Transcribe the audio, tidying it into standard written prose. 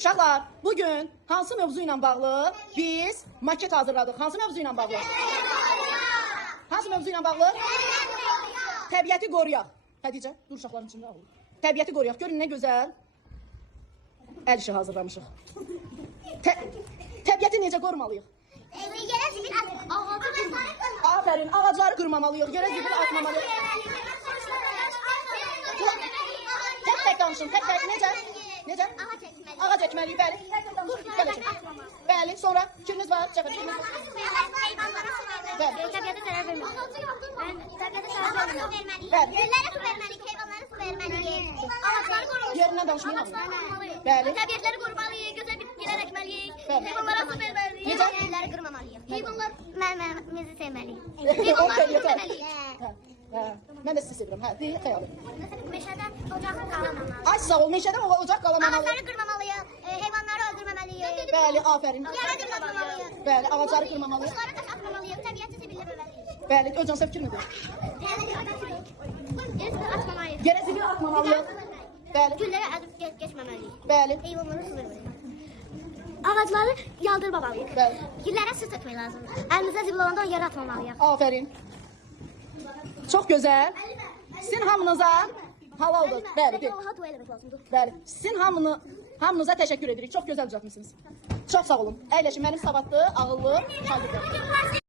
Uşaqlar, bugün hansı mövzu ilə bağlı biz maket hazırladıq? Hansı mövzu ilə bağlı? Hansı mövzu ilə bağlı? Təbiəti qoruyaq. Xədicə, dur uşaqların içində alın. Təbiəti qoruyaq. Görün nə gözəl əl işi hazırlamışıq. Təbiəti necə qorumalıyıq? Aferin, ağacları qırmamalıyıq. Yerə zibil atmamalıyıq. Tək danışın, tək. Necə? Necə? Ağac əkməliyik, bəli. Dur, gələcək. Bəli, sonra fikriniz var, cəbət. Heyvanlara su verməliyik. Təbiətə zərər verməliyik. Təbiətə zərər verməliyik. Güllərə su verməliyik, heyvanlara su verməliyik. Ağacları qorumalıyıq. Yerindən danışmayın. Ağacları qorumalıyıq. Bəli. Təbiətləri qorumalıyıq, gözəl bitkilər əkməliyik. Heyvanlara su verməliyik. Necə? Gülləri qırmamalıyıq. Heyvanlarımızı sevməliyik. Okey, yeter. Sevməliyik. Mən də sizi sevirəm. Hə, deyə xəyal. Meşədə ocaq qalamalıyıq. Ay sağ ol, meşədən ocaq qalamamalı. Ağacları qırmamalıyıq, heyvanları öldürməməliyik. Bəli, aferin. Yerə zibil atmamalıyıq. Bəli, ağacları qırmamalıyıq. Quşları daş atmamalıyıq, təbiəti zibilləməməliyik. Bəli, özünüzə fikir nədir? Atmamalıyıq. Yerə zibil atmamalıyıq. Bəli, Güllərə əzib geçməməliyik. bəli, Heyvanlara su verməliyik. Ağacları yaldırmamalıyıq. bəli. Güllərə su tökmək lazımdır. Əlimizdə zibil olanda onu yerə atmamalıyıq. Aferin. Çox gözəl. Sizin hamınıza halaldır. Bəli, deyil. Allaha dua eləmək lazımdır. Bəli. Sizin hamınıza təşəkkür edirik. Çox gözəl düzəltmisiniz. Çox sağ olun. Əyləşin, mənim savadlı, ağıllı şagirdlərim.